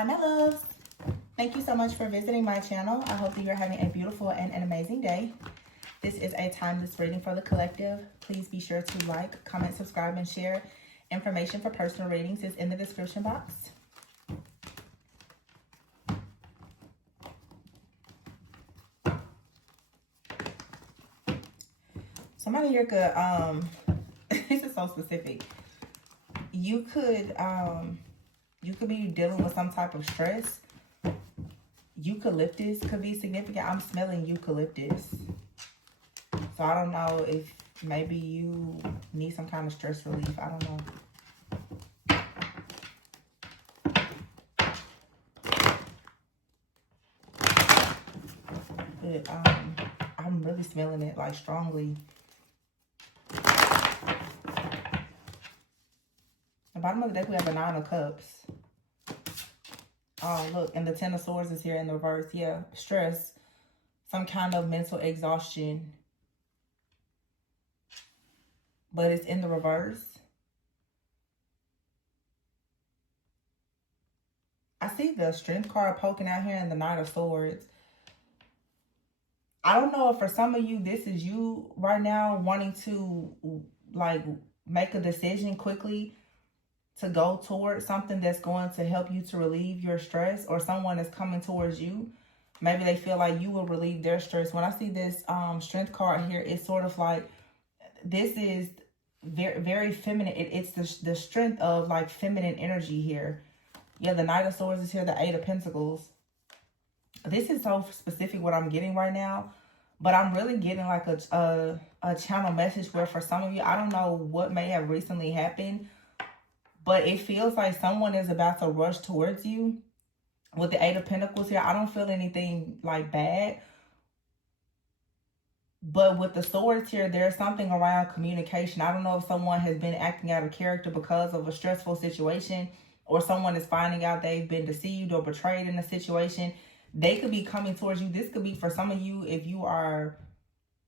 Hi, my loves. Thank you so much for visiting my channel. I hope that you're having a beautiful and an amazing day. This is a timeless reading for the collective. Please be sure to like, comment, subscribe, and share. Information for personal readings is in the description box. Somebody here could, this is so specific. You could be dealing with some type of stress. Eucalyptus could be significant. I'm smelling eucalyptus. So I don't know if maybe you need some kind of stress relief. I don't know. But I'm really smelling it like strongly. The bottom of the deck, we have the Nine of Cups. Oh, look, and the Ten of Swords is here in the reverse. Yeah, stress. Some kind of mental exhaustion. But it's in the reverse. I see the Strength card poking out here in the Knight of Swords. I don't know if for some of you, this is you right now wanting to, like, make a decision quickly to go towards something that's going to help you to relieve your stress, or someone is coming towards you. Maybe they feel like you will relieve their stress. When I see this Strength card here, it's sort of like, this is very, very feminine. It's the strength of like feminine energy here. Yeah, the Knight of Swords is here, the Eight of Pentacles. This is so specific what I'm getting right now, but I'm really getting like a channel message where for some of you, I don't know what may have recently happened, but it feels like someone is about to rush towards you. With the Eight of Pentacles here, I don't feel anything like bad. But with the Swords here, there's something around communication. I don't know if someone has been acting out of character because of a stressful situation, or someone is finding out they've been deceived or betrayed in a situation. They could be coming towards you. This could be for some of you if you are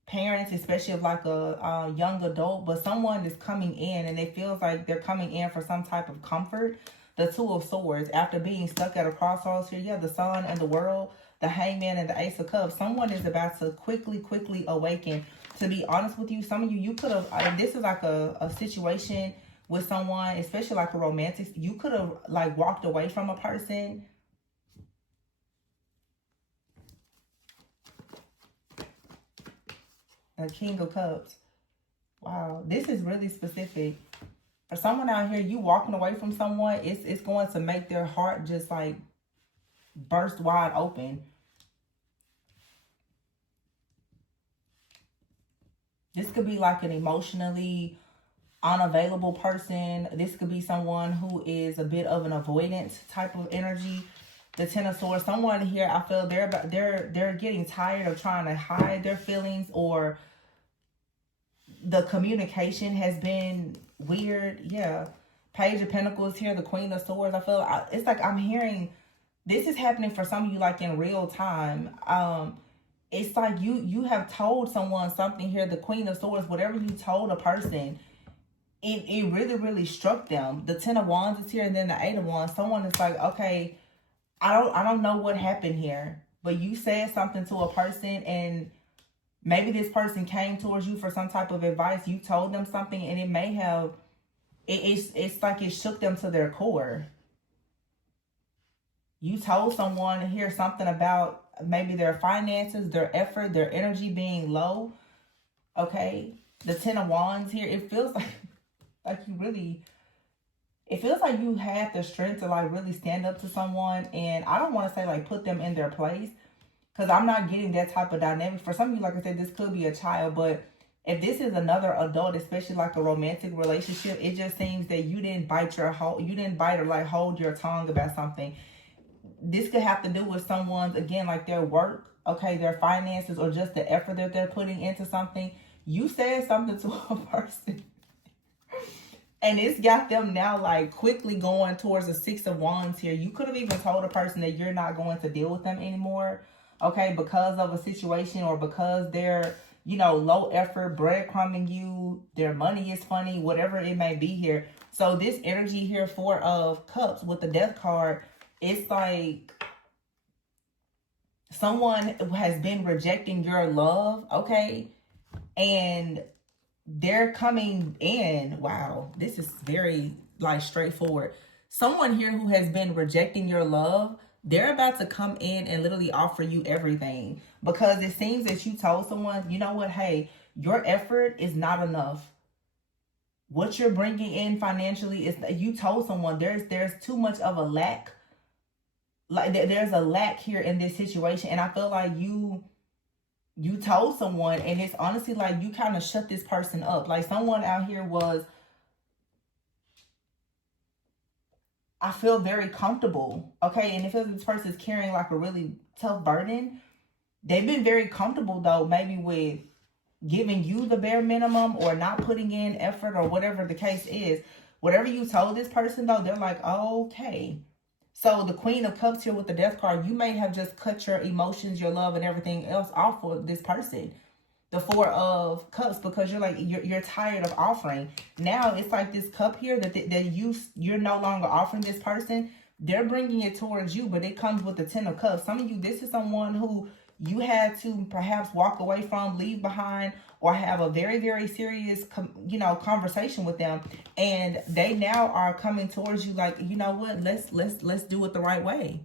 parents, especially of like a young adult, but someone is coming in and it feels like they're coming in for some type of comfort. The Two of Swords, after being stuck at a crossroads here, yeah, the Sun and the World, the Hangman and the Ace of Cups. Someone is about to quickly awaken. To be honest with you, some of you could have, this is like a situation with someone, especially like a romantic, you could have like walked away from a person. The King of Cups. Wow, this is really specific. For someone out here, you walking away from someone, it's going to make their heart just like burst wide open. This could be like an emotionally unavailable person. This could be someone who is a bit of an avoidant type of energy. The Ten of Swords, someone here, I feel they're getting tired of trying to hide their feelings, or the communication has been weird. Yeah. Page of Pentacles here, the Queen of Swords. I feel it's like I'm hearing this is happening for some of you like in real time. It's like you have told someone something here, the Queen of Swords, whatever you told a person, it really struck them. The Ten of Wands is here, and then the Eight of Wands. Someone is like, okay, I don't know what happened here, but you said something to a person, and maybe this person came towards you for some type of advice. You told them something, and it may have, it's like it shook them to their core. You told someone here something about maybe their finances, their effort, their energy being low. Okay. The Ten of Wands here, it feels like you really, it feels like you had the strength to like really stand up to someone. And I don't want to say like put them in their place, because I'm not getting that type of dynamic. For some of you, like I said, this could be a child, but if this is another adult, especially like a romantic relationship, it just seems that you didn't bite or like hold your tongue about something. This could have to do with someone's, again, like their work, okay, their finances, or just the effort that they're putting into something. You said something to a person, and it's got them now like quickly going towards the Six of Wands here. You could have even told a person that you're not going to deal with them anymore, okay, because of a situation, or because they're, you know, low effort, breadcrumbing you, their money is funny, whatever it may be here. So this energy here, Four of Cups with the Death card, it's like someone has been rejecting your love, okay? And they're coming in. Wow, this is very like straightforward. Someone here who has been rejecting your love, they're about to come in and literally offer you everything, because it seems that you told someone, you know what, hey, your effort is not enough. What you're bringing in financially is, you told someone there's too much of a lack. Like there's a lack here in this situation, and I feel like you told someone, and it's honestly like you kind of shut this person up. Like someone out here was, I feel very comfortable, okay? And if this person is carrying like a really tough burden, they've been very comfortable though, maybe with giving you the bare minimum or not putting in effort or whatever the case is. Whatever you told this person though, they're like, oh, okay. So the Queen of Cups here with the Death card, you may have just cut your emotions, your love, and everything else off for this person. The Four of Cups, because you're like, you're tired of offering. Now it's like this cup here that you're no longer offering this person. They're bringing it towards you, but it comes with the Ten of Cups. Some of you, this is someone who you had to perhaps walk away from, leave behind, or have a very, very serious, conversation with them, and they now are coming towards you like, you know what, let's do it the right way.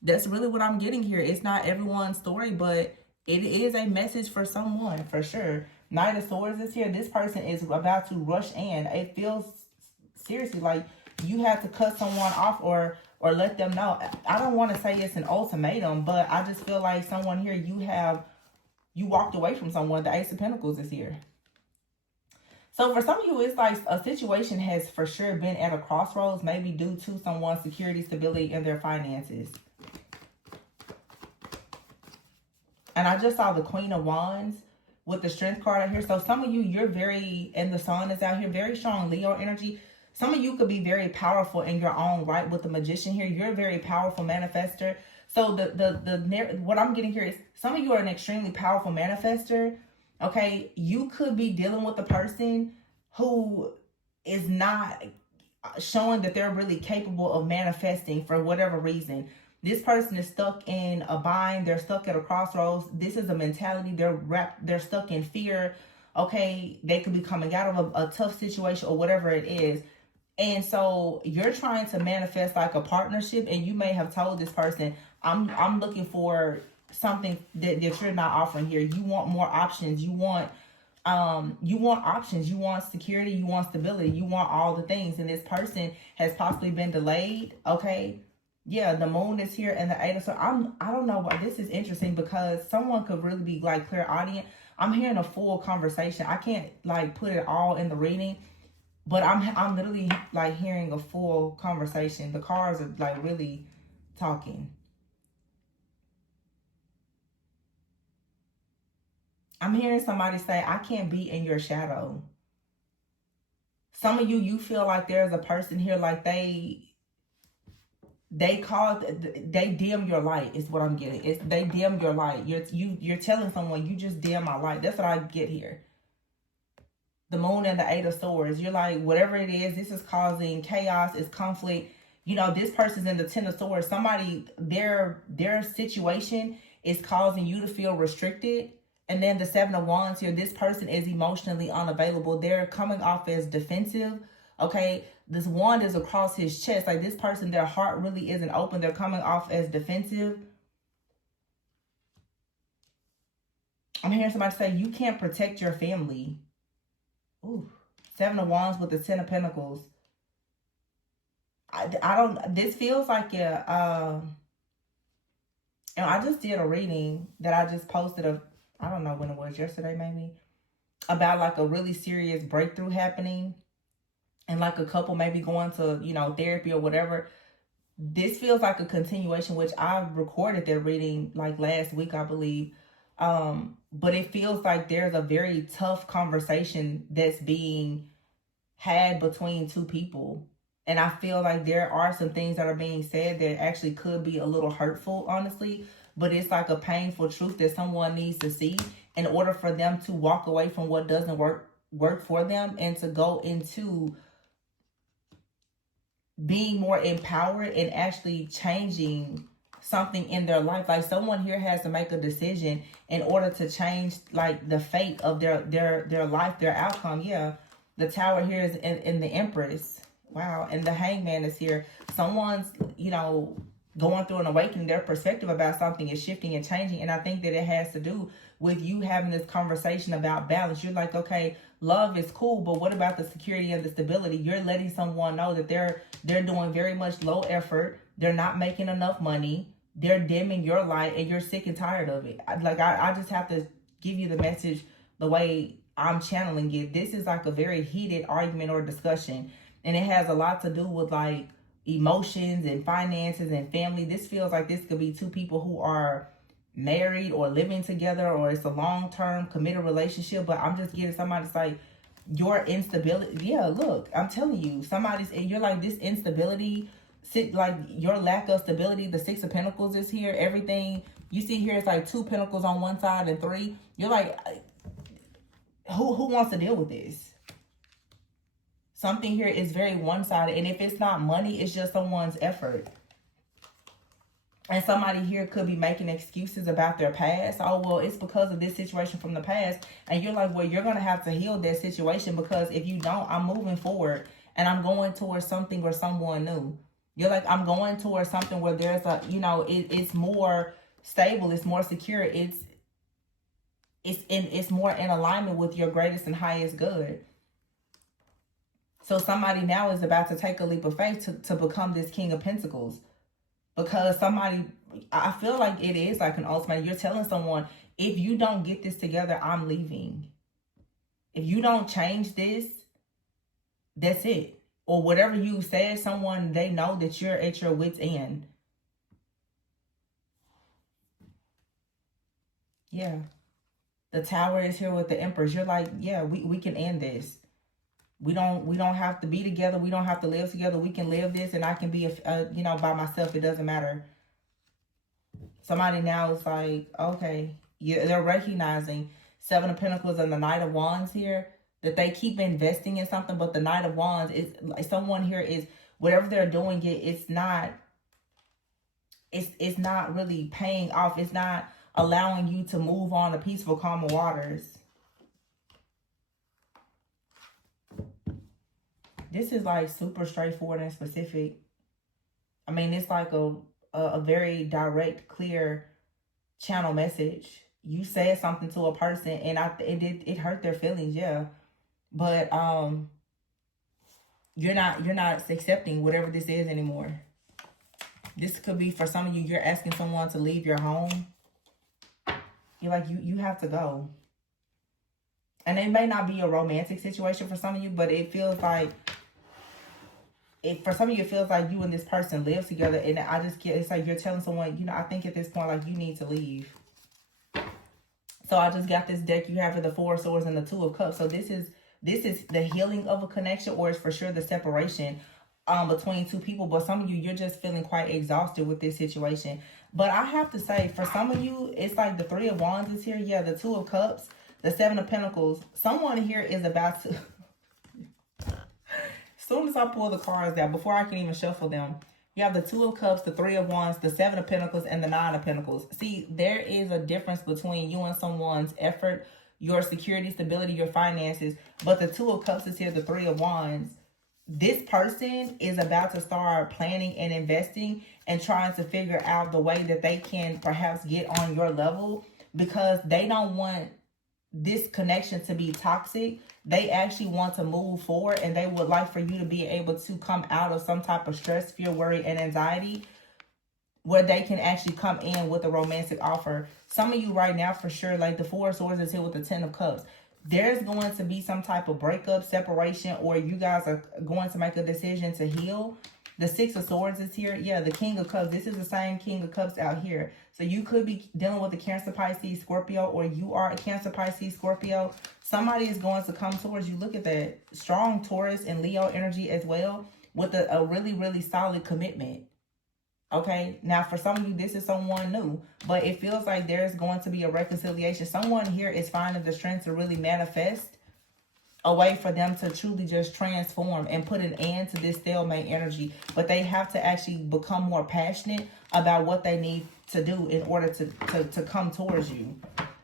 That's really what I'm getting here. It's not everyone's story, but it is a message for someone, for sure. Knight of Swords is here. This person is about to rush in. It feels seriously like you have to cut someone off or let them know. I don't want to say it's an ultimatum, but I just feel like someone here, you walked away from someone. The Ace of Pentacles is here. So for some of you, it's like a situation has for sure been at a crossroads, maybe due to someone's security, stability, and their finances. And I just saw the Queen of Wands with the Strength card out here. So some of you, you're very, and the Sun is out here, very strong Leo energy. Some of you could be very powerful in your own right with the Magician here. You're a very powerful manifester. So what I'm getting here is some of you are an extremely powerful manifester. Okay, you could be dealing with a person who is not showing that they're really capable of manifesting for whatever reason. This person is stuck in a bind. They're stuck at a crossroads. This is a mentality. They're stuck in fear. Okay, they could be coming out of a tough situation or whatever it is. And so you're trying to manifest like a partnership, and you may have told this person, I'm looking for something that you're not offering here. You want more options. You want options. You want security. You want stability. You want all the things. And this person has possibly been delayed. Okay. Yeah, the Moon is here and the Eight of Swords. I don't know why this is interesting, because someone could really be like clairaudient. I'm hearing a full conversation. I can't like put it all in the reading, but I'm literally like hearing a full conversation. The cards are like really talking. I'm hearing somebody say, I can't be in your shadow. Some of you feel like there's a person here, like they dim your light is what I'm getting. It's they dim your light. You're telling someone, you just dim my light. That's what I get here. The Moon and the Eight of Swords. You're like, whatever it is, this is causing chaos, it's conflict. This person's in the Ten of Swords. Somebody, their situation is causing you to feel restricted. And then the Seven of Wands here, this person is emotionally unavailable. They're coming off as defensive. Okay, this wand is across his chest. Like this person, their heart really isn't open. They're coming off as defensive. I'm hearing somebody say, you can't protect your family. Ooh, Seven of Wands with the Ten of Pentacles. I don't, this feels like and I just did a reading that I just posted I don't know when it was, yesterday maybe, about like a really serious breakthrough happening. And like a couple maybe going to, therapy or whatever. This feels like a continuation, which I recorded their reading like last week, I believe. But it feels like there's a very tough conversation that's being had between two people. And I feel like there are some things that are being said that actually could be a little hurtful, honestly. But it's like a painful truth that someone needs to see in order for them to walk away from what doesn't work for them and to go into being more empowered and actually changing something in their life. Like someone here has to make a decision in order to change like the fate of their life, their outcome. Yeah, the Tower here is in the Empress. Wow. And the Hangman is here. Someone's, you know, going through an awakening. Their perspective about something is shifting and changing. And I think that it has to do with you having this conversation about balance. You're like, okay, love is cool, but what about the security and the stability? You're letting someone know that they're doing very much low effort. They're not making enough money. They're dimming your light, and you're sick and tired of it. I just have to give you the message the way I'm channeling it. This is like a very heated argument or discussion, and it has a lot to do with like emotions and finances and family. This feels like this could be two people who are married or living together, or it's a long-term committed relationship. But I'm just getting somebody's like, your instability. Yeah, look, I'm telling you, you're like, this instability, like your lack of stability. The Six of Pentacles is here. Everything you see here is like 2 pentacles on one side and 3. You're like, who wants to deal with this? Something here is very one-sided, and if it's not money, it's just someone's effort. And somebody here could be making excuses about their past. Oh, well, it's because of this situation from the past. And you're like, well, you're going to have to heal that situation, because if you don't, I'm moving forward and I'm going towards something or someone new. You're like, I'm going towards something where there's a, you know, it's more stable, it's more secure, it's more in alignment with your greatest and highest good. So somebody now is about to take a leap of faith to become this King of Pentacles. Because somebody, I feel like it is like an ultimatum. You're telling someone, if you don't get this together, I'm leaving. If you don't change this, that's it. Or whatever you said, someone, they know that you're at your wit's end. Yeah. The Tower is here with the Empress. You're like, yeah, we can end this. We don't have to be together. We don't have to live together. We can live this, and I can be, you know, by myself. It doesn't matter. Somebody now is like, okay, yeah, they're recognizing 7 of Pentacles and the Knight of Wands here, that they keep investing in something, but the Knight of Wands is like, someone here is, whatever they're doing, it's not really paying off. It's not allowing you to move on to peaceful, calmer waters. This is like super straightforward and specific. I mean, it's like a very direct, clear channel message. You said something to a person, and it hurt their feelings, yeah. But you're not accepting whatever this is anymore. This could be, for some of you, you're asking someone to leave your home. You're like, you have to go. And it may not be a romantic situation for some of you, but it feels like, for some of you, it feels like you and this person live together. And I just get, it's like you're telling someone, you know, I think at this point, like, you need to leave. So I just got this deck. You have the 4 of Swords and the 2 of Cups. So this is the healing of a connection, or it's for sure the separation between two people. But some of you, you're just feeling quite exhausted with this situation. But I have to say, for some of you, it's like the 3 of Wands is here. Yeah, the 2 of Cups, the 7 of Pentacles. Someone here is about to... As soon as I pull the cards out, before I can even shuffle them, you have the 2 of Cups, the 3 of Wands, the 7 of Pentacles, and the 9 of Pentacles. See, there is a difference between you and someone's effort, your security, stability, your finances. But the 2 of Cups is here, the 3 of Wands. This person is about to start planning and investing and trying to figure out the way that they can perhaps get on your level, because they don't want this connection to be toxic. They actually want to move forward, and they would like for you to be able to come out of some type of stress, fear, worry, and anxiety, where they can actually come in with a romantic offer. Some of you right now, for sure, like the 4 of Swords is here with the 10 of Cups. There's going to be some type of breakup, separation, or you guys are going to make a decision to heal. The 6 of Swords is here. Yeah, the King of Cups. This is the same King of Cups out here. So you could be dealing with a Cancer, Pisces, Scorpio, or you are a Cancer, Pisces, Scorpio. Somebody is going to come towards you. Look at that. Strong Taurus and Leo energy as well, with a really, really solid commitment. Okay, now for some of you, this is someone new, but it feels like there's going to be a reconciliation. Someone here is finding the strength to really manifest a way for them to truly just transform and put an end to this stalemate energy. But they have to actually become more passionate about what they need to do in order to come towards you.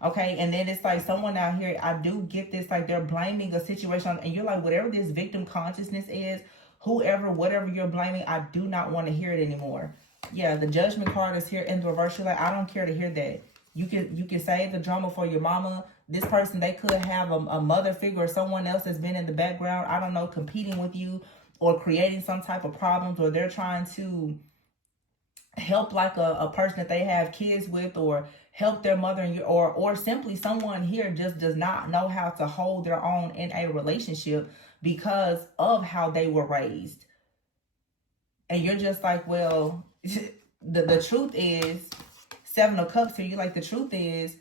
Okay, and then it's like someone out here, I do get this, like they're blaming a situation, and you're like, whatever this victim consciousness is, whoever, whatever you're blaming, I do not want to hear it anymore. Yeah, the Judgment card is here in the reverse. You're like, I don't care to hear that. You can save the drama for your mama. This person, they could have a mother figure or someone else that's been in the background, I don't know, competing with you or creating some type of problems, or they're trying to help like a person that they have kids with, or help their mother, and or simply someone here just does not know how to hold their own in a relationship because of how they were raised. And you're just like, well, the truth is, Seven of Cups here, you're like, the truth is,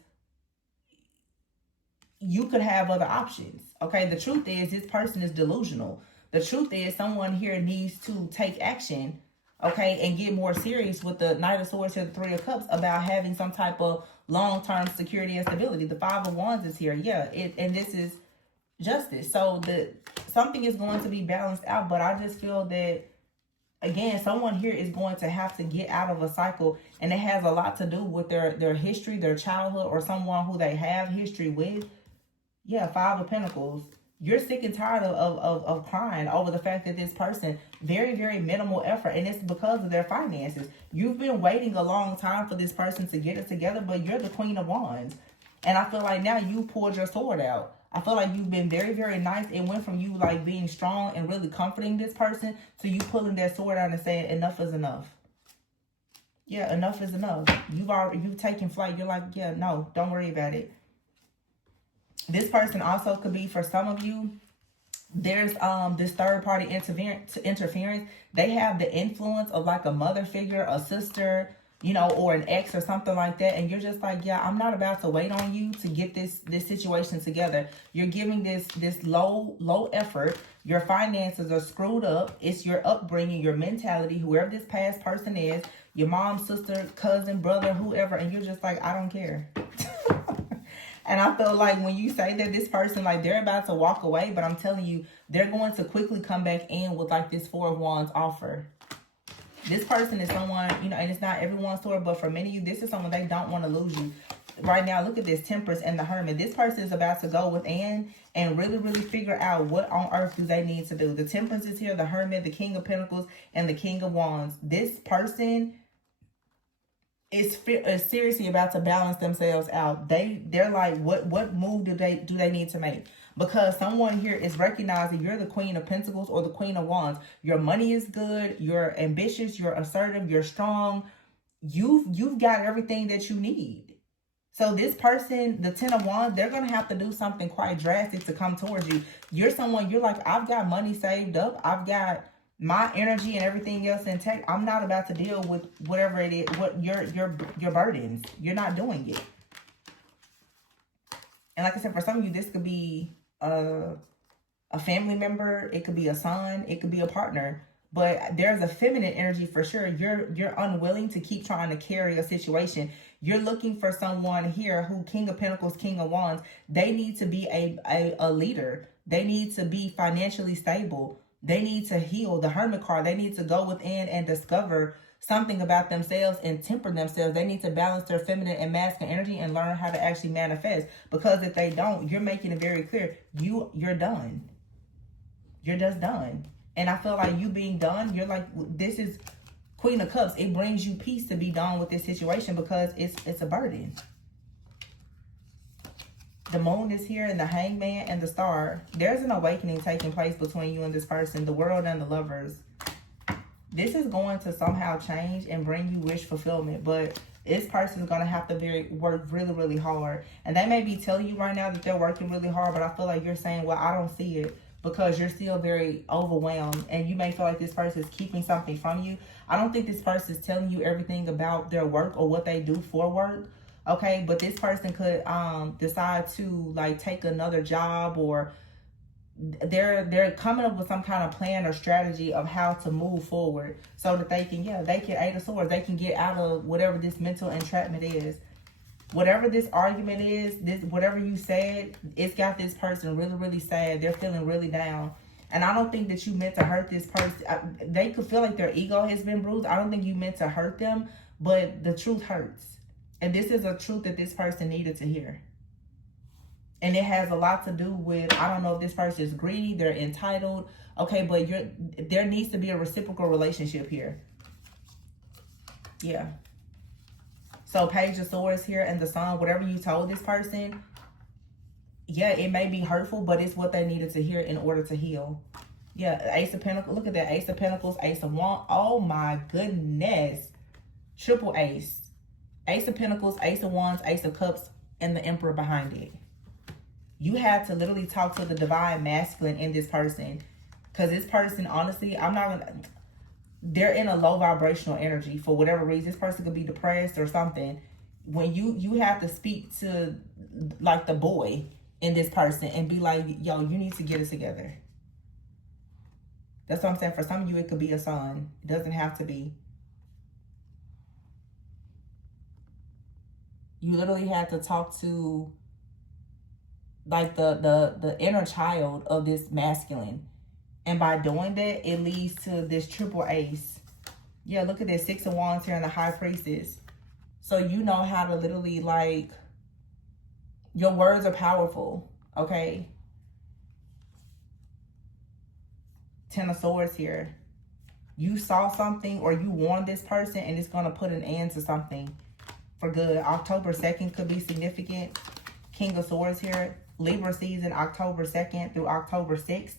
you could have other options. Okay, the truth is, this person is delusional. The truth is, someone here needs to take action, okay, and get more serious with the Knight of Swords to the Three of Cups about having some type of long-term security and stability. The Five of Wands is here, yeah, and this is justice. So something is going to be balanced out, but I just feel that, again, someone here is going to have to get out of a cycle, and it has a lot to do with their history, their childhood, or someone who they have history with. Yeah, Five of Pentacles. You're sick and tired of crying over the fact that this person, very, very minimal effort, and it's because of their finances. You've been waiting a long time for this person to get it together, but you're the Queen of Wands. And I feel like now you pulled your sword out. I feel like you've been very, very nice. It went from you like being strong and really comforting this person to you pulling that sword out and saying enough is enough. Yeah, enough is enough. You've taken flight. You're like, yeah, no, don't worry about it. This person also could be, for some of you, there's this third party interference. They have the influence of like a mother figure, a sister, you know, or an ex or something like that. And you're just like, yeah, I'm not about to wait on you to get this situation together. You're giving this low effort. Your finances are screwed up. It's your upbringing, your mentality, whoever this past person is, your mom, sister, cousin, brother, whoever. And you're just like, I don't care. And I feel like when you say that, this person, like, they're about to walk away, but I'm telling you, they're going to quickly come back in with like this Four of Wands offer. This person is someone, you know, and it's not everyone's story, but for many of you, this is someone, they don't want to lose you. Right now, look at this, Temperance and the Hermit. This person is about to go within and really, really figure out what on earth do they need to do. The Temperance is here, the Hermit, the King of Pentacles, and the King of Wands. This person is seriously about to balance themselves out. They're like, what move do they need to make? Because someone here is recognizing you're the Queen of Pentacles or the Queen of Wands. Your money is good. You're ambitious. You're assertive. You're strong. You've got everything that you need. So this person, the Ten of Wands, they're going to have to do something quite drastic to come towards you. You're someone, you're like, I've got money saved up. I've got my energy and everything else intact. I'm not about to deal with whatever it is, what your burdens. You're not doing it. And like I said, for some of you, this could be a family member. It could be a son. It could be a partner. But there's a feminine energy for sure. You're unwilling to keep trying to carry a situation. You're looking for someone here who, King of Pentacles, King of Wands, they need to be a leader. They need to be financially stable. They need to heal. The Hermit card, they need to go within and discover something about themselves and temper themselves. They need to balance their feminine and masculine energy and learn how to actually manifest. Because if they don't, you're making it very clear. You're done. You're just done. And I feel like you being done, you're like, this is Queen of Cups. It brings you peace to be done with this situation because it's a burden. The Moon is here, and the Hangman and the Star. There's an awakening taking place between you and this person, the World and the Lovers. This is going to somehow change and bring you wish fulfillment, but this person is going to have to work really, really hard. And they may be telling you right now that they're working really hard, but I feel like you're saying, well, I don't see it, because you're still very overwhelmed, and you may feel like this person is keeping something from you. I don't think this person is telling you everything about their work or what they do for work. Okay, but this person could decide to like take another job, or they're coming up with some kind of plan or strategy of how to move forward so that they can, Eight of Swords, they can get out of whatever this mental entrapment is. Whatever this argument is, this whatever you said, it's got this person really, really sad. They're feeling really down. And I don't think that you meant to hurt this person. They could feel like their ego has been bruised. I don't think you meant to hurt them, but the truth hurts. And this is a truth that this person needed to hear. And it has a lot to do with, I don't know if this person is greedy, they're entitled. Okay, but there needs to be a reciprocal relationship here. Yeah. So Page of Swords here and the Sun, whatever you told this person, yeah, it may be hurtful, but it's what they needed to hear in order to heal. Yeah, Ace of Pentacles. Look at that. Ace of Pentacles, Ace of Wands. Oh my goodness. Triple Ace. Ace of Pentacles, Ace of Wands, Ace of Cups, and the Emperor behind it. You had to literally talk to the divine masculine in this person. Because this person, honestly, they're in a low vibrational energy for whatever reason. This person could be depressed or something. When you have to speak to like the boy in this person and be like, yo, you need to get it together. That's what I'm saying. For some of you, it could be a son. It doesn't have to be. You literally had to talk to like the inner child of this masculine. And by doing that, it leads to this triple ace. Yeah, look at this. 6 of Wands here and the High Priestess. So you know how to literally, like, your words are powerful, okay? 10 of Swords here. You saw something or you warned this person and it's going to put an end to something for good. October 2nd could be significant. King of Swords here. Libra season, October 2nd through October 6th.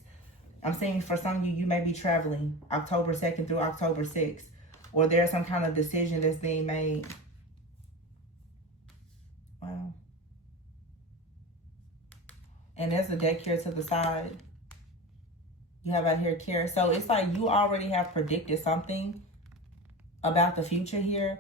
I'm saying for some of you, you may be traveling October 2nd through October 6th. Or there's some kind of decision that's being made. Wow. And there's a deck here to the side. You have out here care. So it's like you already have predicted something about the future here.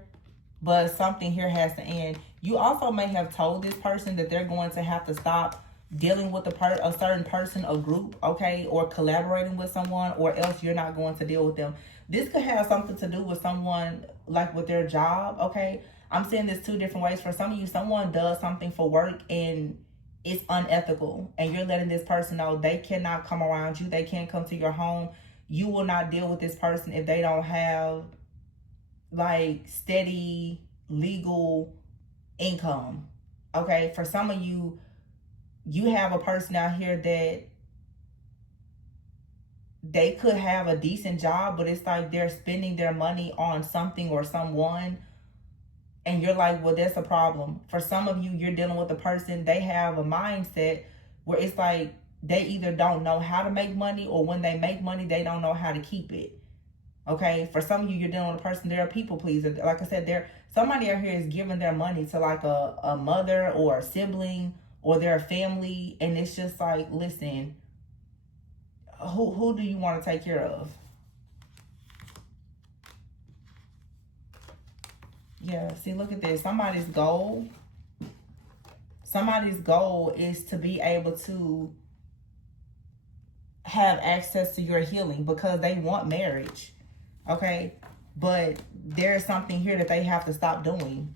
But something here has to end. You also may have told this person that they're going to have to stop dealing with a certain person or group, okay, or collaborating with someone, or else you're not going to deal with them. This could have something to do with someone, like with their job, okay? I'm saying this 2 different ways. For some of you, someone does something for work and it's unethical, and you're letting this person know they cannot come around you. They can't come to your home. You will not deal with this person if they don't have, like, steady, legal income, okay? For some of you, you have a person out here that they could have a decent job, but it's like they're spending their money on something or someone. And you're like, well, that's a problem. For some of you, you're dealing with a person, they have a mindset where it's like they either don't know how to make money, or when they make money, they don't know how to keep it. Okay, for some of you, you're dealing with a person, they're a people pleaser. Like I said, somebody out here is giving their money to like a mother or a sibling or their family, and it's just like, listen, who do you want to take care of? Yeah, see, look at this. Somebody's goal is to be able to have access to your healing because they want marriage, okay? But there's something here that they have to stop doing.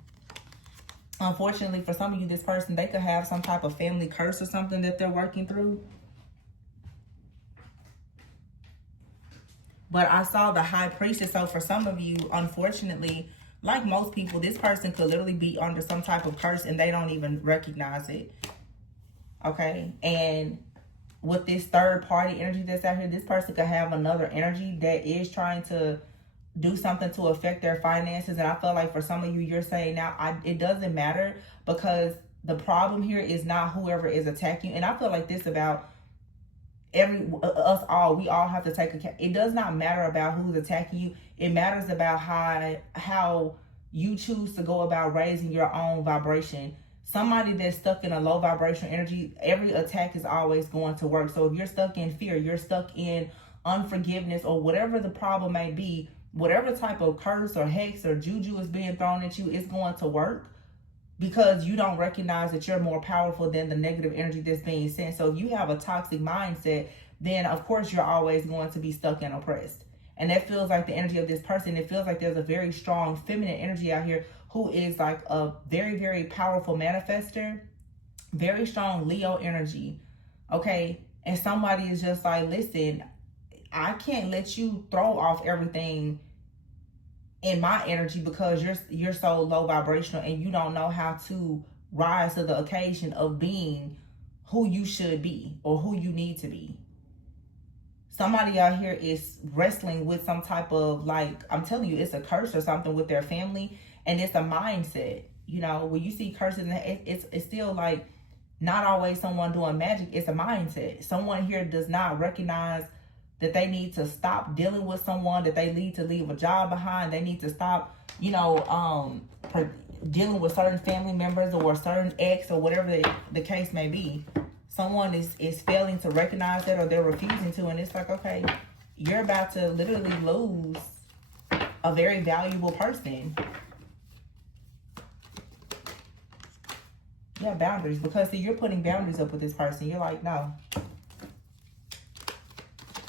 Unfortunately, for some of you, this person, they could have some type of family curse or something that they're working through. But I saw the High Priestess. So for some of you, unfortunately, like most people, this person could literally be under some type of curse and they don't even recognize it. Okay? And with this third party energy that's out here, this person could have another energy that is trying to do something to affect their finances. And I feel like for some of you, you're saying now, it doesn't matter, because the problem here is not whoever is attacking you. And I feel like this about us all. We all have to take account. It does not matter about who's attacking you. It matters about how you choose to go about raising your own vibration. Somebody that's stuck in a low vibrational energy, every attack is always going to work. So if you're stuck in fear, you're stuck in unforgiveness, or whatever the problem may be, whatever type of curse or hex or juju is being thrown at you, it's going to work, because you don't recognize that you're more powerful than the negative energy that's being sent. So if you have a toxic mindset, then of course you're always going to be stuck and oppressed. And that feels like the energy of this person. It feels like there's a very strong feminine energy out here who is like a very, very powerful manifester. Very strong Leo energy. Okay. And somebody is just like, listen, I can't let you throw off everything in my energy because you're so low vibrational and you don't know how to rise to the occasion of being who you should be or who you need to be. Somebody out here is wrestling with some type of, like, I'm telling you, it's a curse or something with their family, and it's a mindset. You know, when you see curses, it's still like not always someone doing magic. It's a mindset. Someone here does not recognize that they need to stop dealing with someone, that they need to leave a job behind. They need to stop, you know, dealing with certain family members or certain ex or whatever the case may be. Someone is failing to recognize that, or they're refusing to, and it's like, okay, you're about to literally lose a very valuable person. Yeah, boundaries, because see, you're putting boundaries up with this person. You're like, no.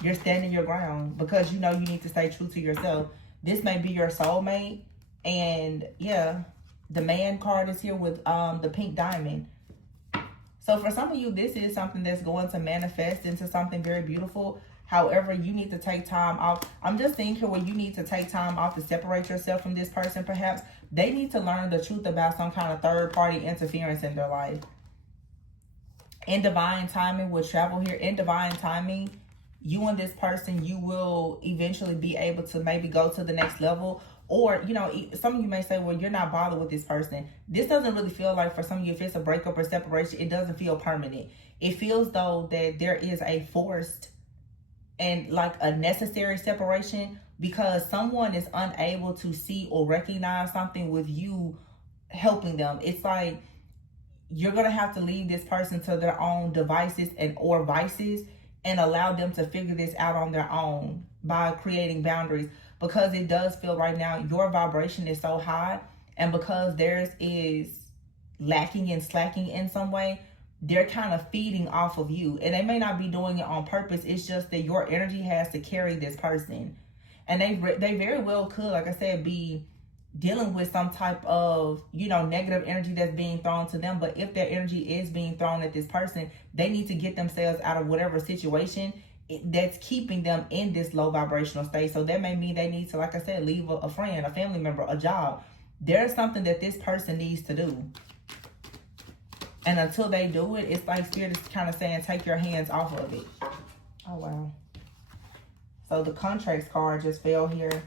You're standing your ground because you know you need to stay true to yourself. This may be your soulmate, and yeah, the man card is here with the pink diamond. So for some of you, this is something that's going to manifest into something very beautiful. However, you need to take time off. I'm just seeing here where you need to take time off to separate yourself from this person, perhaps. They need to learn the truth about some kind of third-party interference in their life. In divine timing, with travel here, in divine timing, you and this person, you will eventually be able to maybe go to the next level. Or, you know, some of you may say, well, you're not bothered with this person. This doesn't really feel like, for some of you, if it's a breakup or separation, it doesn't feel permanent. It feels though that there is a forced and like a necessary separation because someone is unable to see or recognize something with you helping them. It's like you're going to have to leave this person to their own devices and or vices and allow them to figure this out on their own by creating boundaries. Because it does feel right now your vibration is so high, and because theirs is lacking and slacking in some way, they're kind of feeding off of you. And they may not be doing it on purpose. It's just that your energy has to carry this person. And they very well could, like I said, be dealing with some type of, you know, negative energy that's being thrown to them. But if their energy is being thrown at this person, they need to get themselves out of whatever situation that's keeping them in this low vibrational state. So that may mean they need to, like I said, leave a friend, a family member, a job. There's something that this person needs to do. And until they do it, it's like Spirit is kind of saying, take your hands off of it. Oh, wow. So the contracts card just fell here.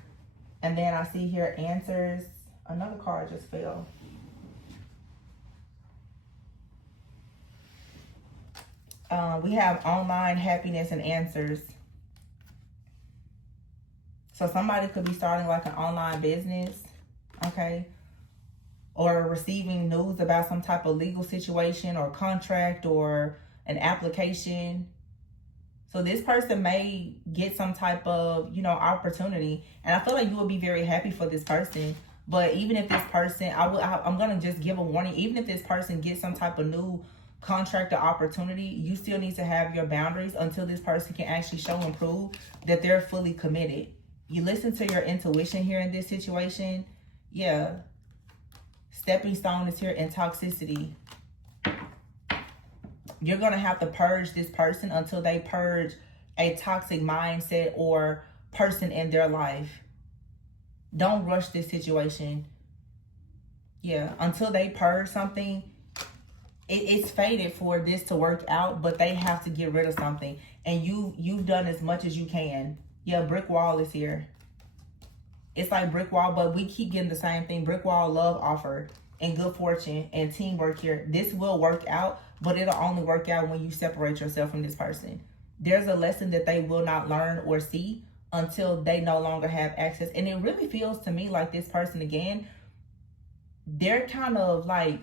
And then I see here answers. Another card just fell. We have online happiness and answers. So somebody could be starting like an online business, okay? Or receiving news about some type of legal situation or contract or an application. So this person may get some type of, you know, opportunity. And I feel like you will be very happy for this person. But even if this person, I'm going to just give a warning. Even if this person gets some type of new contract or opportunity, you still need to have your boundaries until this person can actually show and prove that they're fully committed. You listen to your intuition here in this situation. Yeah. Stepping stone is here in toxicity. You're going to have to purge this person until they purge a toxic mindset or person in their life. Don't rush this situation. Yeah, until they purge something, it's fated for this to work out, but they have to get rid of something. And you've done as much as you can. Yeah, brick wall is here. It's like brick wall, but we keep getting the same thing. Brick wall, love offer, and good fortune, and teamwork here. This will work out, but it'll only work out when you separate yourself from this person. There's a lesson that they will not learn or see until they no longer have access. And it really feels to me like this person, again, they're kind of like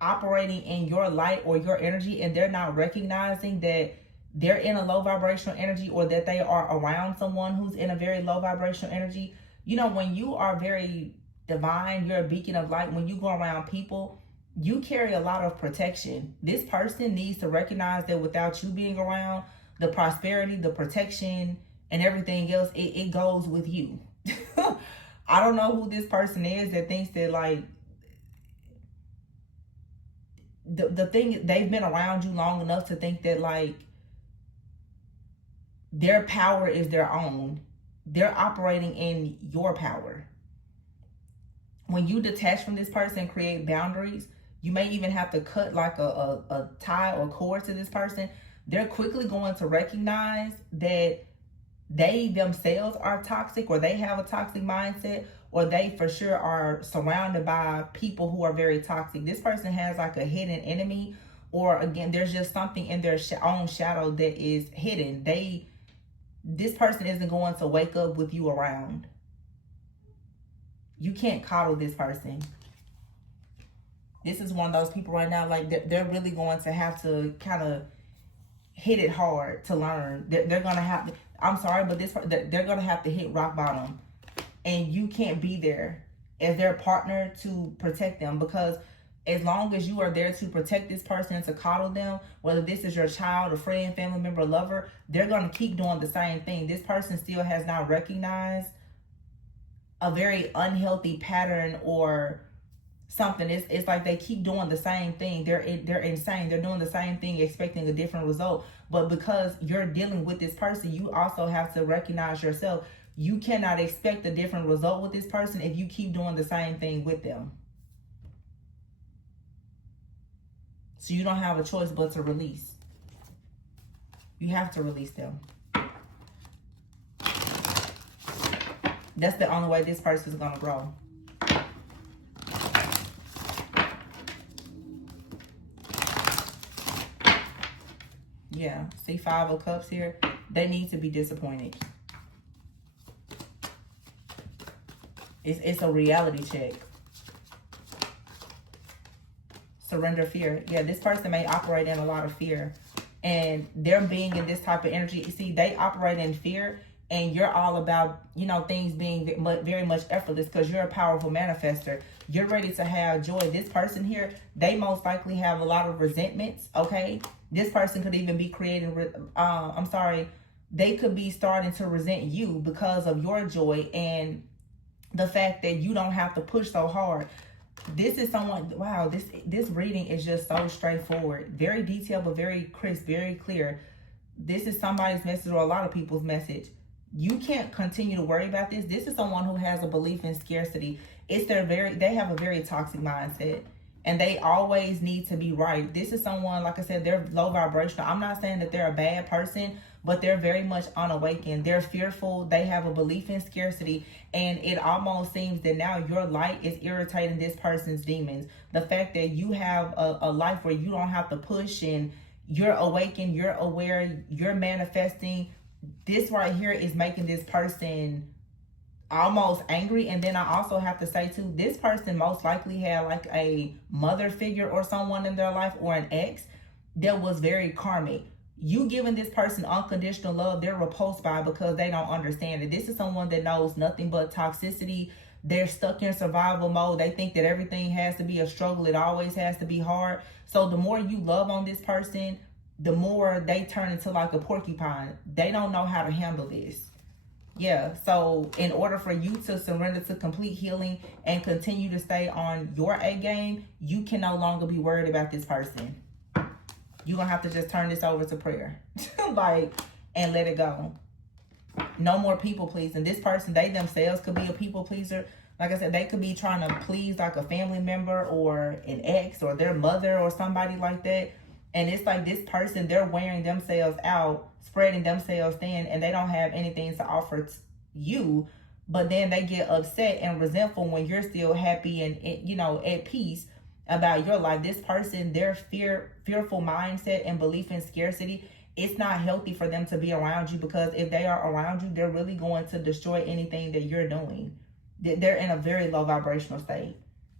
operating in your light or your energy, and they're not recognizing that they're in a low vibrational energy or that they are around someone who's in a very low vibrational energy. You know, when you are very divine, you're a beacon of light. When you go around people, you carry a lot of protection. This person needs to recognize that without you being around, the prosperity, the protection, and everything else, it goes with you. I don't know who this person is that thinks that, like, the thing, they've been around you long enough to think that, like, their power is their own. They're operating in your power. When you detach from this person, create boundaries, you may even have to cut like a tie or cord to this person. They're quickly going to recognize that they themselves are toxic, or they have a toxic mindset, or they for sure are surrounded by people who are very toxic. This person has like a hidden enemy, or again, there's just something in their own shadow that is hidden. This person isn't going to wake up with you around. You can't coddle this person. This is one of those people right now, like, they're really going to have to kind of hit it hard to learn. They're going to have to, I'm sorry, but they're going to have to hit rock bottom. And you can't be there as their partner to protect them, because as long as you are there to protect this person and to coddle them, whether this is your child, a friend, family member, lover, they're going to keep doing the same thing. This person still has not recognized a very unhealthy pattern or something. It's like they keep doing the same thing. They're insane. They're doing the same thing expecting a different result. But because you're dealing with this person, you also have to recognize yourself. You cannot expect a different result with this person if you keep doing the same thing with them. So you don't have a choice but to release. You have to release them. That's the only way this person is going to grow. Yeah, see 5 of Cups here. They need to be disappointed. It's a reality check. Surrender fear. Yeah, this person may operate in a lot of fear. And they're being in this type of energy. You see, they operate in fear. And you're all about, you know, things being very much effortless because you're a powerful manifester. You're ready to have joy. This person here, they most likely have a lot of resentments, okay? This person could even be creating, they could be starting to resent you because of your joy and the fact that you don't have to push so hard. This is someone, wow, this reading is just so straightforward. Very detailed, but very crisp, very clear. This is somebody's message or a lot of people's message. You can't continue to worry about this. This is someone who has a belief in scarcity. They have a very toxic mindset and they always need to be right. This is someone, like I said, they're low vibrational. I'm not saying that they're a bad person, but they're very much unawakened. They're fearful. They have a belief in scarcity. And it almost seems that now your light is irritating this person's demons. The fact that you have a life where you don't have to push and you're awakened, you're aware, you're manifesting. This right here is making this person almost angry. And then I also have to say too, this person most likely had like a mother figure or someone in their life or an ex that was very karmic. You giving this person unconditional love, they're repulsed by it because they don't understand it. This is someone that knows nothing but toxicity. They're stuck in survival mode. They think that everything has to be a struggle. It always has to be hard. So the more you love on this person, the more they turn into like a porcupine. They don't know how to handle this. Yeah, so in order for you to surrender to complete healing and continue to stay on your A game, you can no longer be worried about this person. You're going to have to just turn this over to prayer. And let it go. No more people pleasing. This person, they themselves could be a people pleaser. Like I said, they could be trying to please like a family member or an ex or their mother or somebody like that. And it's like this person, they're wearing themselves out, spreading themselves thin, and they don't have anything to offer you. But then they get upset and resentful when you're still happy and, you know, at peace about your life. This person, their fearful mindset and belief in scarcity, it's not healthy for them to be around you, because if they are around you, they're really going to destroy anything that you're doing. They're in a very low vibrational state.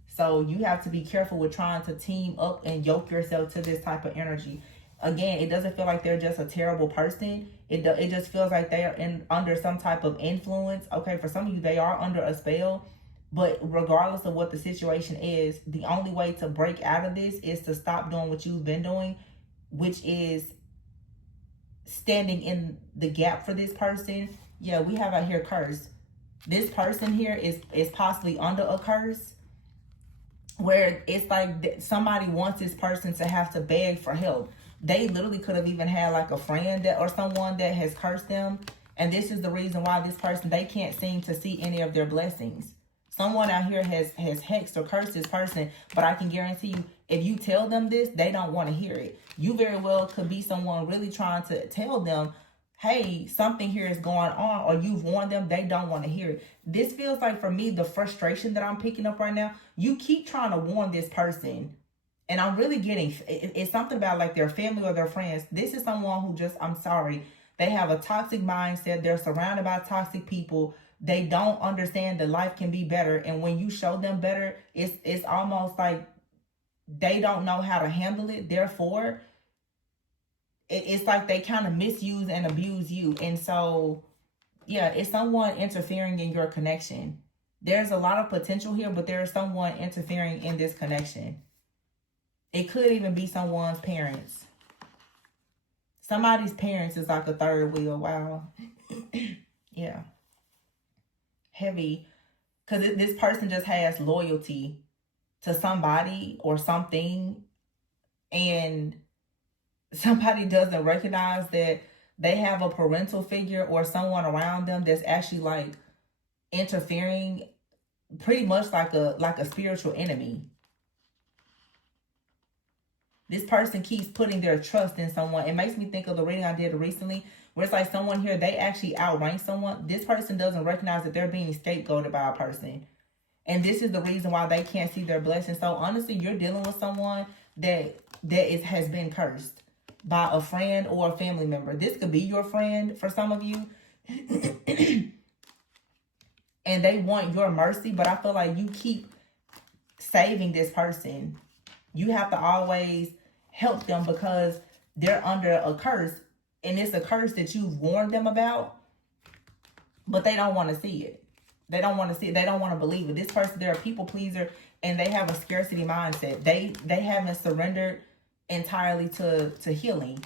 So you have to be careful with trying to team up and yoke yourself to this type of energy. Again, it doesn't feel like they're just a terrible person. It just feels like they are under some type of influence. Okay, for some of you, they are under a spell. But regardless of what the situation is, the only way to break out of this is to stop doing what you've been doing, which is standing in the gap for this person Yeah, we have out here curse. This person here is possibly under a curse, where it's like somebody wants this person to have to beg for help. They literally could have even had like a friend that, or someone that has cursed them. And this is the reason why this person, they can't seem to see any of their blessings. Someone out here has hexed or cursed this person, but I can guarantee you, if you tell them this, they don't want to hear it. You very well could be someone really trying to tell them, hey, something here is going on, or you've warned them, they don't want to hear it. This feels like, for me, the frustration that I'm picking up right now, you keep trying to warn this person, and I'm really getting, it's something about like their family or their friends. This is someone who just, I'm sorry, they have a toxic mindset. They're surrounded by toxic people. They don't understand that life can be better. And when you show them better, it's almost like they don't know how to handle it. Therefore, it's like they kind of misuse and abuse you. And so, yeah, it's someone interfering in your connection. There's a lot of potential here, but there's someone interfering in this connection. It could even be someone's parents. Somebody's parents is like a third wheel. Wow. Yeah. Heavy. Because this person just has loyalty to somebody or something. And somebody doesn't recognize that they have a parental figure or someone around them that's actually like interfering, pretty much like a spiritual enemy. This person keeps putting their trust in someone. It makes me think of the reading I did recently, where it's like someone here, they actually outrank someone. This person doesn't recognize that they're being scapegoated by a person. And this is the reason why they can't see their blessings. So honestly, you're dealing with someone that has been cursed by a friend or a family member. This could be your friend for some of you. And they want your mercy, but I feel like you keep saving this person. You have to always help them because they're under a curse. And it's a curse that you've warned them about, but they don't want to see it. They don't want to see it. They don't want to believe it. This person, they're a people pleaser, and they have a scarcity mindset. They haven't surrendered entirely to healing.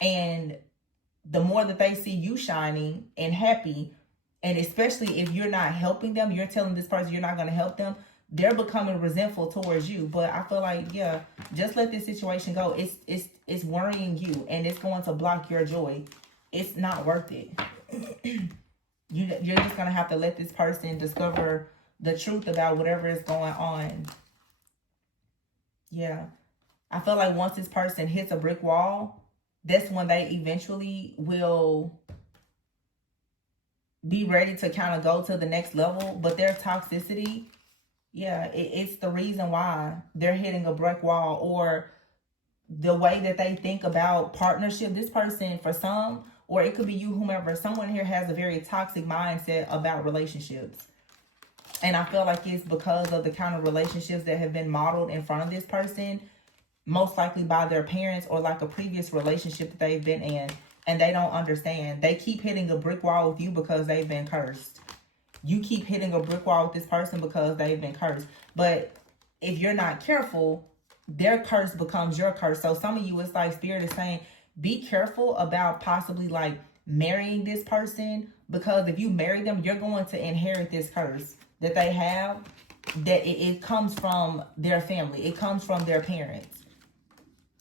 And the more that they see you shining and happy, and especially if you're not helping them, you're telling this person you're not going to help them, they're becoming resentful towards you. But I feel like, yeah, just let this situation go. It's worrying you, and it's going to block your joy. It's not worth it. You're just going to have to let this person discover the truth about whatever is going on. Yeah. I feel like once this person hits a brick wall, that's when they eventually will be ready to kind of go to the next level. But their toxicity, yeah, it's the reason why they're hitting a brick wall, or the way that they think about partnership. This person, for some, or it could be you, whomever, someone here has a very toxic mindset about relationships. And I feel like it's because of the kind of relationships that have been modeled in front of this person, most likely by their parents or like a previous relationship that they've been in, and they don't understand. They keep hitting a brick wall with you because they've been cursed. You keep hitting a brick wall with this person because they've been cursed. But if you're not careful, their curse becomes your curse. So some of you, it's like Spirit is saying, be careful about possibly like marrying this person, because if you marry them, you're going to inherit this curse that they have, that it comes from their family. It comes from their parents.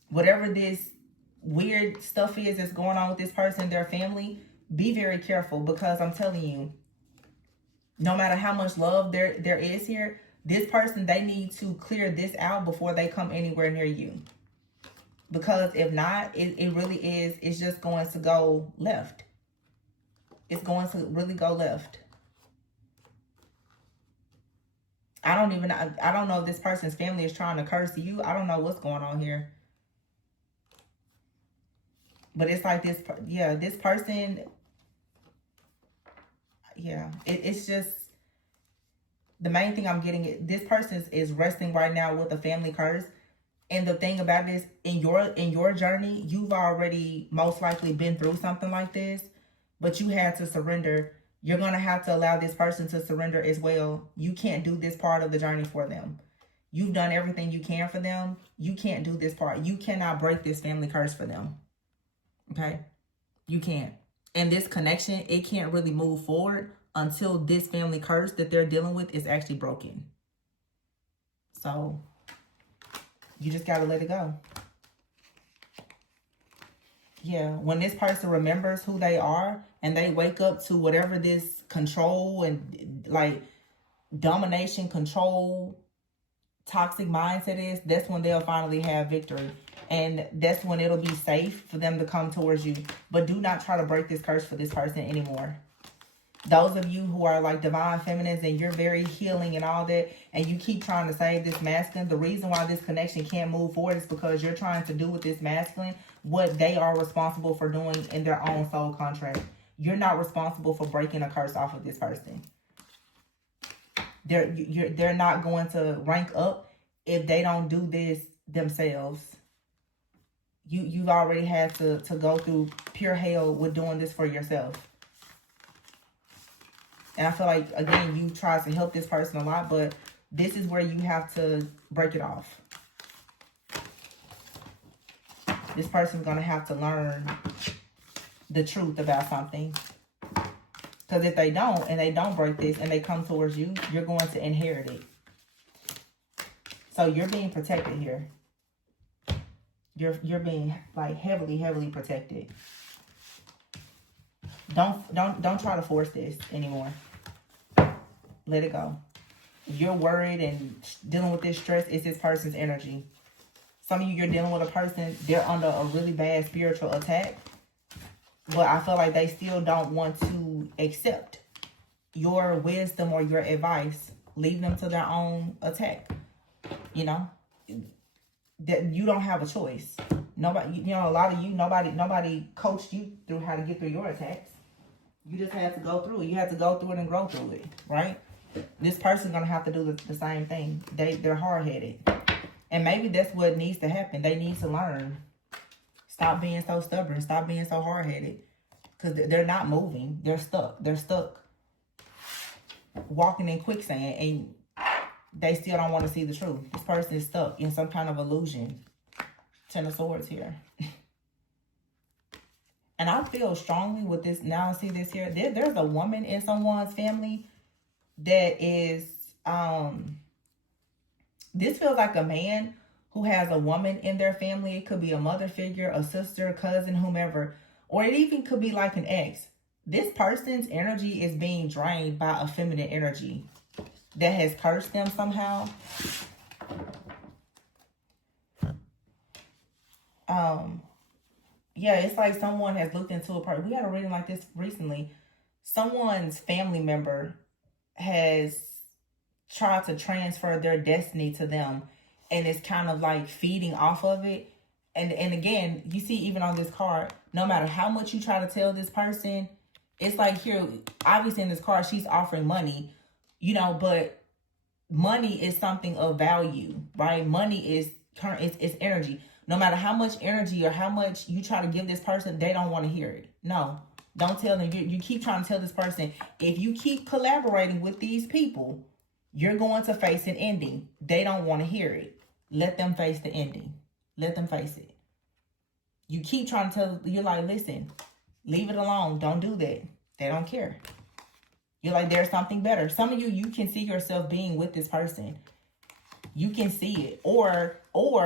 Whatever this weird stuff is that's going on with this person, their family, be very careful, because I'm telling you, no matter how much love there is here, this person, they need to clear this out before they come anywhere near you. Because if not, it really is, it's just going to go left. It's going to really go left. I don't know if this person's family is trying to curse you. I don't know what's going on here. But it's like this, yeah, this person, yeah, it's just, the main thing I'm getting, this person is resting right now with a family curse. And the thing about this, in your journey, you've already most likely been through something like this, but you had to surrender. You're going to have to allow this person to surrender as well. You can't do this part of the journey for them. You've done everything you can for them. You can't do this part. You cannot break this family curse for them. Okay? You can't. And this connection, it can't really move forward until this family curse that they're dealing with is actually broken. So you just got to let it go. Yeah, when this person remembers who they are and they wake up to whatever this control and like domination, control, toxic mindset is, that's when they'll finally have victory. And that's when it'll be safe for them to come towards you. But do not try to break this curse for this person anymore. Those of you who are like divine feminines and you're very healing and all that, and you keep trying to save this masculine, the reason why this connection can't move forward is because you're trying to do with this masculine what they are responsible for doing in their own soul contract. You're not responsible for breaking a curse off of this person. They're not going to rank up if they don't do this themselves. You've already had to go through pure hell with doing this for yourself. And I feel like, again, you try to help this person a lot, but this is where you have to break it off. This person's going to have to learn the truth about something. Because if they don't, and they don't break this, and they come towards you, you're going to inherit it. So you're being protected here. You're being like heavily protected. Don't try to force this anymore. Let it go. If you're worried and dealing with this stress, it's this person's energy. Some of you, you're dealing with a person, they're under a really bad spiritual attack. But I feel like they still don't want to accept your wisdom or your advice. Leave them to their own attack. You know? That you don't have a choice. Nobody, you know, a lot of you, nobody coached you through how to get through your attacks. You just had to go through it. You had to go through it and grow through it, right? This person's gonna have to do the same thing. They're hard-headed, and maybe that's what needs to happen. They need to learn. Stop being so stubborn. Stop being so hard-headed, because they're not moving. They're stuck. They're stuck, walking in quicksand, and they still don't want to see the truth. This person is stuck in some kind of illusion. Ten of Swords here. And I feel strongly with this. Now I see this here. There's a woman in someone's family that is, this feels like a man who has a woman in their family. It could be a mother figure, a sister, cousin, whomever. Or it even could be like an ex. This person's energy is being drained by a feminine energy that has cursed them somehow. Yeah, it's like someone has looked into a part. We had a reading like this recently. Someone's family member has tried to transfer their destiny to them, and it's kind of like feeding off of it. And again, you see, even on this card, no matter how much you try to tell this person, it's like here, obviously in this card, she's offering money, you know, but money is something of value, right? Money is current, it's energy. No matter how much energy or how much you try to give this person, they don't want to hear it. No, don't tell them. You keep trying to tell this person, if you keep collaborating with these people, you're going to face an ending. They don't want to hear it. Let them face the ending. Let them face it. You keep trying to tell, you're like, listen, leave it alone. Don't do that. They don't care. You're like, there's something better. Some of you, you can see yourself being with this person. You can see it. Or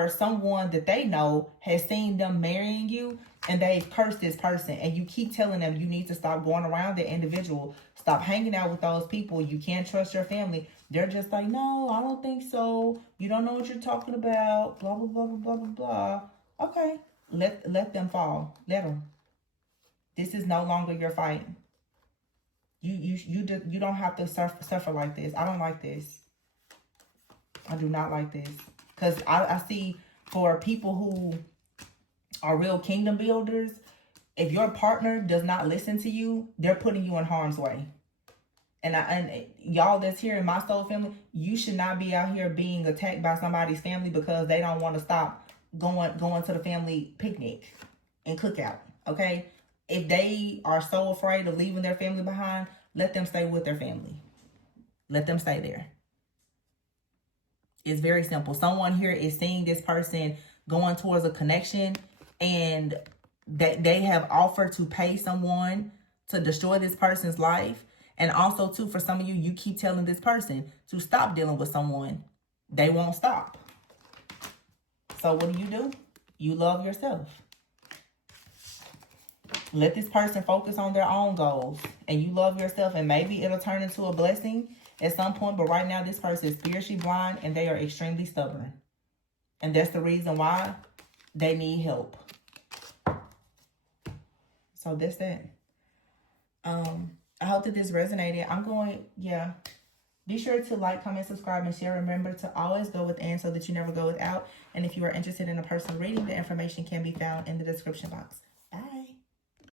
someone that they know has seen them marrying you and they've cursed this person, and you keep telling them you need to stop going around the individual. Stop hanging out with those people. You can't trust your family. They're just like, no, I don't think so. You don't know what you're talking about. Blah, blah, blah, blah, blah, blah. Okay. Let them fall. Let them. This is no longer your fight. You don't have to suffer like this. I don't like this. I do not like this. Because I see for people who are real kingdom builders, if your partner does not listen to you, they're putting you in harm's way. And y'all that's here in my soul family, you should not be out here being attacked by somebody's family because they don't want to stop going to the family picnic and cookout. Okay? If they are so afraid of leaving their family behind, let them stay with their family. Let them stay there. It's very simple. Someone here is seeing this person going towards a connection, and they have offered to pay someone to destroy this person's life. And also, too, for some of you, you keep telling this person to stop dealing with someone. They won't stop. So what do? You love yourself. Let this person focus on their own goals. And you love yourself. And maybe it'll turn into a blessing at some point. But right now, this person is spiritually blind and they are extremely stubborn. And that's the reason why they need help. So that's that. I hope that this resonated. Be sure to like, comment, subscribe, and share. Remember to always go with and so that you never go without. And if you are interested in a personal reading, the information can be found in the description box.